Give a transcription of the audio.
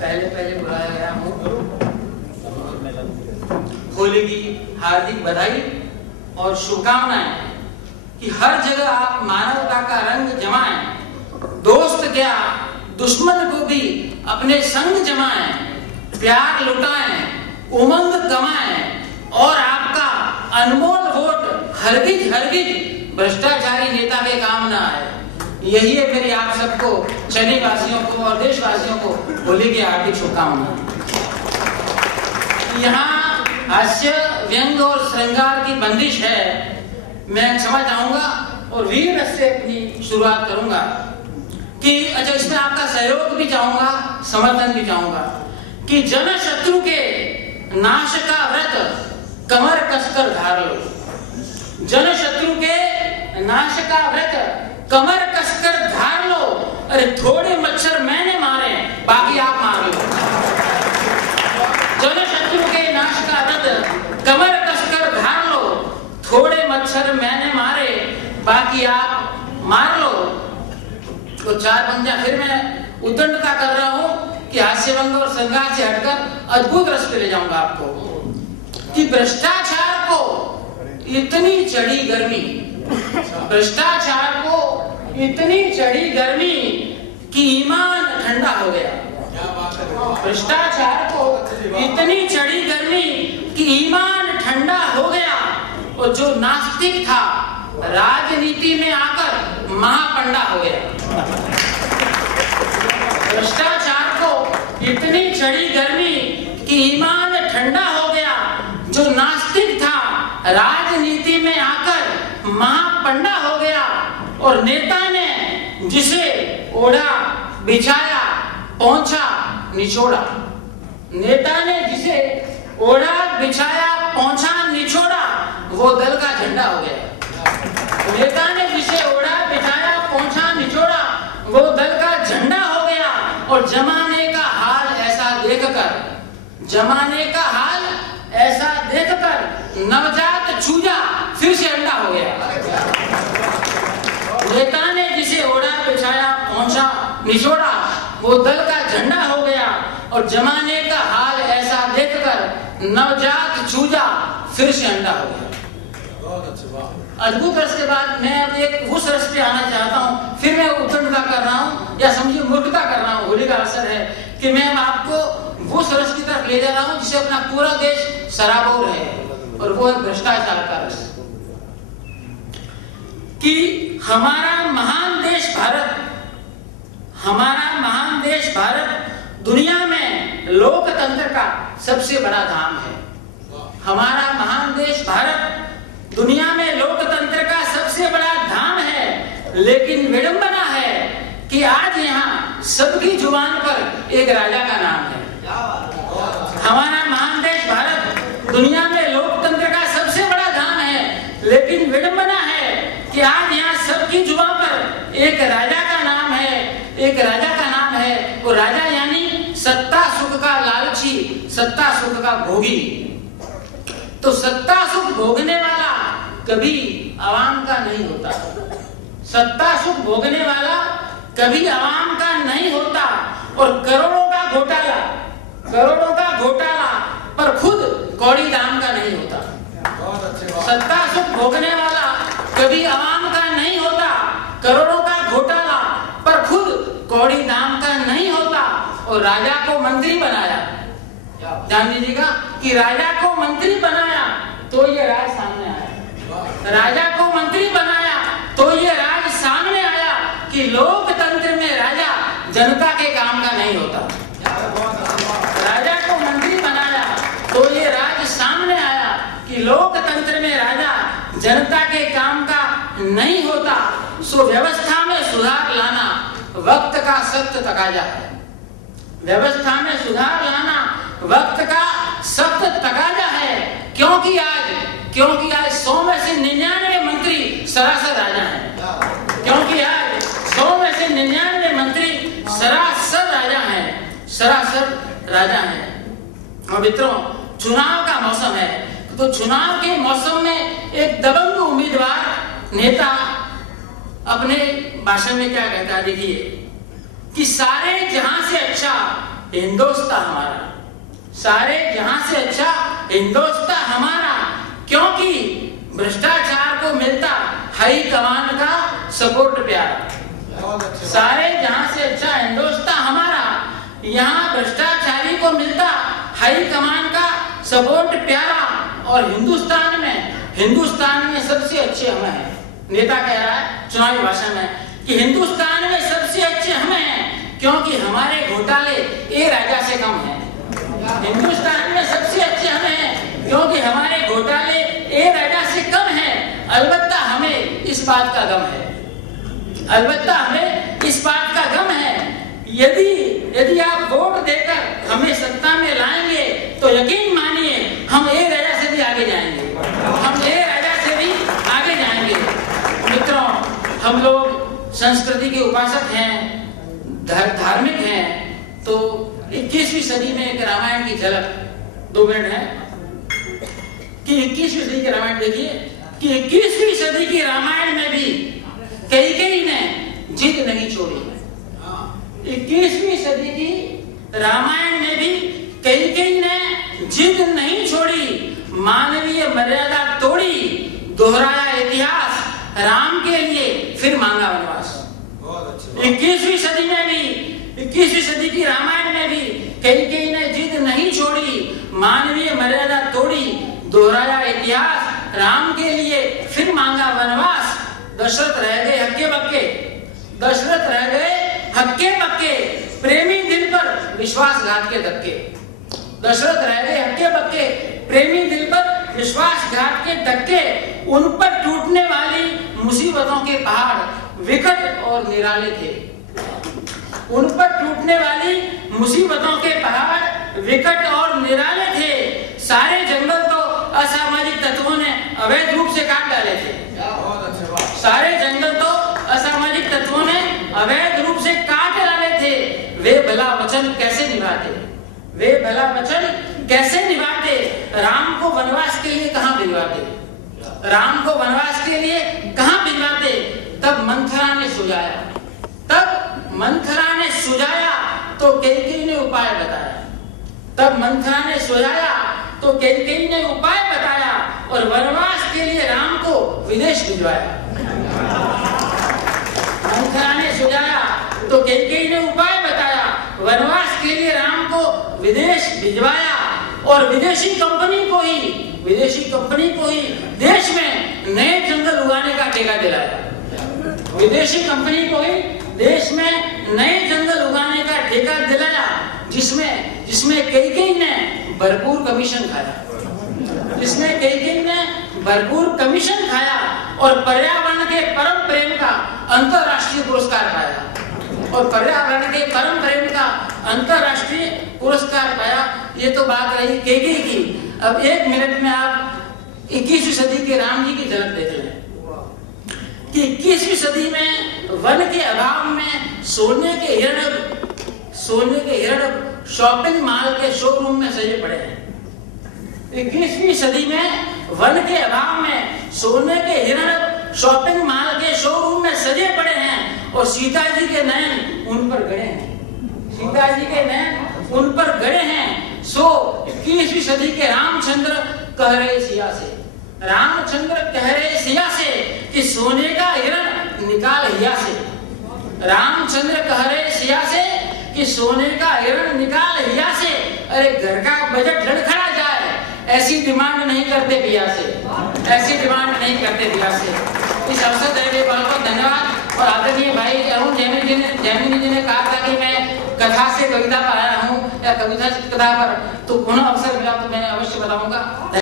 पहले बुलाया गया हूँ। होली की हार्दिक बधाई और शुभकामनाएं कि हर जगह आप मानवता का रंग जमाएं, दोस्त क्या दुश्मन को भी अपने संग जमाएं, प्यार लुटाएं, उमंग कमाएं और आपका अनमोल वोट हरगिज भ्रष्टाचारी नेता के काम ना आए। यही है मेरी आप सबको, चनी वासियों को और देशवासियों को होली की हार्दिक शुभकामनाएं। यहाँ हास्य, व्यंग और श्रृंगार की बंदिश है। मैं क्षमा चाहूंगा और वीर रस से अपनी शुरुआत करूंगा कि अच्छा, इसमें आपका सहयोग भी चाहूंगा, समर्थन भी चाहूंगा कि जन शत्रु के नाश का व्रत कमर कसकर धार लो। जन शत्रु के नाश का व्रत कमर कसकर धार लो। अरे थोड़े मच्छर मैंने मारे, बाकी आप मार लो। जन शत्रु के नाश का व्रत कमर कसकर धार लो। थोड़े मच्छर मैंने मारे, बाकी आप मार लो। तो चार पंजा फिर मैं उद्दंडता कर रहा हूं कि हास्यभंग और श्रृंगार से हटकर अद्भुत रस पे ले जाऊंगा आपको कि भ्रष्टाचार को इतनी चढ़ी गर्मी, भ्रष्टाचार को इतनी चढ़ी गर्मी कि ईमान ठंडा हो गया। भ्रष्टाचार को इतनी चढ़ी गर्मी कि ईमान ठंडा हो गया और जो नास्तिक था राजनीति में आकर महापंडा हो गया। भ्रष्टाचार को इतनी चढ़ी गर्मी कि ईमान ठंडा हो गया। जो नास्तिक था राजनीति में आकर महापंडा हो गया और नेता ने जिसे ओढ़ा बिछाया पहुंचा निचोड़ा। नेता ने जिसे ओढ़ा बिछाया पहुंचा निचोड़ा, वो दल का झंडा हो गया। नेता ने जिसे ओढ़ा बिछाया पहुंचा निचोड़ा, वो दल का झंडा हो गया। और जमाने का हाल ऐसा देखकर, जमाने का हाल ऐसा देखकर नवजात चूजा फिर से अंडा हो गया। नेता ने जिसे ओढ़ा बिछाया पहुंचा निचोड़ा, वो दल का झंडा हो गया। और जमाने का हाल ऐसा देखकर नवजात चूजा फिर से अंडा हो गया। अद्भुत रस के बाद मैं अब एक उस रस पे आना चाहता हूँ। फिर मैं उद्दंडता कर रहा हूँ या समझिए मूर्खता कर रहा हूँ। होली का असर है कि मैं आपको उस रस की तरफ ले जा रहा हूँ जिसे अपना पूरा देश सराबोर है, और वो है भ्रष्टाचार का रस। कि हमारा महान देश भारत, हमारा महान देश भारत दुनिया में लोकतंत्र का सबसे बड़ा धाम है। हमारा महान देश भारत दुनिया में लोकतंत्र का सबसे बड़ा धाम है। लेकिन विडंबना है कि आज यहाँ सबकी जुबान पर एक राजा का नाम है। हमारा महान देश भारत दुनिया में लोकतंत्र का सबसे बड़ा धाम है, लेकिन विडंबना है कि आज यहाँ सबकी जुबान पर एक राजा का नाम है। एक राजा का नाम है, वो राजा यानी सत्ता सुख का लालची, सत्ता सुख का भोगी। तो सत्ता सुख भोगने वाला कभी आवाम का नहीं होता। सत्ता सुख भोगने वाला कभी आवाम का नहीं होता। और करोड़ों का घोटाला, करोड़ों का घोटाला पर खुद कौड़ी दाम का नहीं होता। सत्ता सुख भोगने वाला कभी आवाम का नहीं होता। करोड़ों का घोटाला पर खुद कौड़ी दाम का नहीं होता। और राजा को मंत्री बनाया, जान लीजिएगा कि राजा को मंत्री बनाया तो ये राज सामने आया। राजा को मंत्री बनाया तो ये राज सामने आया कि लोकतंत्र में राजा जनता के काम का नहीं होता। राजा को मंत्री बनाया तो ये राज सामने आया कि लोकतंत्र में राजा जनता के काम का नहीं होता। सो व्यवस्था में सुधार लाना वक्त का सख्त तकाजा है। व्यवस्था में सुधार लाना वक्त का सख्त तकाजा है। क्योंकि आज 100 में से 99 मंत्री सरासर राजा हैं। क्योंकि आज 100 में से 99 मंत्री सरासर राजा हैं, सरासर राजा हैं। और मित्रों, चुनाव का मौसम है, तो चुनाव के मौसम में एक दबंग उम्मीदवार नेता अपने भाषण में क्या कहता है, देखिए कि सारे जहां से अच्छा हिंदुस्तान हमारा, सारे जहां से अच्छा हिंदुस्तान हमारा, क्योंकि भ्रष्टाचार को मिलता हाई कमान का सपोर्ट प्यारा। सारे जहां से अच्छा हिंदुस्तान हमारा, यहाँ भ्रष्टाचारी को मिलता हाई कमान का सपोर्ट प्यारा। और हिंदुस्तान में सबसे अच्छे हम हैं। नेता कह रहा है चुनावी भाषण में कि हिंदुस्तान में सबसे अच्छे हम हैं, क्योंकि हमारे घोटाले ए राजा से कम हैं। हिंदुस्तान में सबसे अच्छे हम हैं, क्योंकि हमारे घोटाले ए राजा से कम हैं। अलबत्ता हमें इस बात का गम है, अलबत्ता हमें इस बात का गम है, यदि आप वोट देकर हमें सत्ता में लाएंगे तो यकीन मानिए हम ए राजा से भी आगे जाएंगे, हम ए राजा से भी आगे जाएंगे। मित्रों, हम लोग संस्कृति के उपासक हैं, धार्मिक हैं, तो 21वीं सदी में एक रामायण की झलक 2 मिनट है कि 21वीं सदी की रामायण देखिए कि 21वीं सदी की रामायण में भी कैकेयी ने जिद नहीं छोड़ी। 21वीं सदी की रामायण में भी कैकेयी ने जिद नहीं छोड़ी, मानवीय मर्यादा तोड़ी, दोहराया इतिहास, राम के लिए फिर मांगा वनवास। 21वीं सदी में भी, 21वीं सदी की रामायण में भी कैकेयी ने जिद नहीं छोड़ी, मानवीय मर्यादा तोड़ी, दोहराया इतिहास, राम के लिए फिर मांगा वनवास। दशरथ रह गए हक्के बक्के, दशरथ रह गए हक्के बक्के, प्रेमी दिल पर विश्वासघात के धक्के। दशरथ रह गए हक्के बक्के, प्रेमी दिल पर विश्वासघात के धक्के। उन पर टूटने वाली मुसीबतों के पहाड़ विकट और निराले थे। उन पर टूटने वाली मुसीबतों के पहाड़ विकट और निराले थे। सारे जंगल तो असामाजिक तत्वों ने अवैध रूप से काट डाले थे। सारे जंगल तो असामाजिक तत्वों ने अवैध रूप से काट डाले थे। वे भला वचन कैसे निभाते, वे भला वचन कैसे निभाते, राम को वनवास के लिए कहां भिजवाते, राम को वनवास के लिए कहां भिजवाते। तब मंथरा ने सुझाया, तब मंथरा ने सुझाया तो कैकेयी ने उपाय बताया। तब मंथरा ने सुझाया तो कैकेयी ने उपाय बताया और वनवास के लिए राम को विदेश भिजवाया। मंथरा ने सुझाया तो कैकेयी ने उपाय बताया, वनवास के लिए राम को विदेश भिजवाया और विदेशी कंपनी को ही देश में नए जंगल उगाने का ठेका दिलाया। विदेशी कंपनी को ही देश में नए जंगल उगाने का ठेका दिलाया, जिसमें कैकेयी ने भरपूर कमीशन खाया, जिसमें कैकेयी ने भरपूर कमीशन खाया और पर्यावरण के परम प्रेम का अंतरराष्ट्रीय पुरस्कार पाया, और पर्यावरण के परम प्रेम का अंतरराष्ट्रीय पुरस्कार पाया। ये तो बात रही कैकेयी की। अब 1 मिनट में आप 21वीं सदी के राम जी की झलक देख लें कि 21वीं सदी में वन के अभाव में सोने के हिरण शॉपिंग मॉल के शोरूम में सजे पड़े हैं। 21वीं सदी में वन के अभाव में सोने के हिरण शॉपिंग मॉल के शोरूम में सजे पड़े हैं और सीता जी के नयन उन पर गड़े हैं, सीता जी के नयन उन पर गड़े हैं। सो 21वीं सदी के रामचंद्र कह रहे सिया से, रामचंद्र कह रहे सिया से कि सोने का हिरण निकाल हिया से। रामचंद्र कह रहे सिया से कि सोने का हिरण निकाल हिया से। अरे घर का बजट लड़खड़ा जाए, ऐसी डिमांड नहीं करते पिया से, ऐसी डिमांड नहीं करते पिया से। इस अवसर देने के लिए बहुत बहुत धन्यवाद। और आदरणीय भाई अरुण जैमिनी जी ने कहा था कि मैं कथा से कविता पर आया हूँ या कविता से कथा पर, तो पुनः अवसर मिला तो मैं अवश्य बताऊंगा।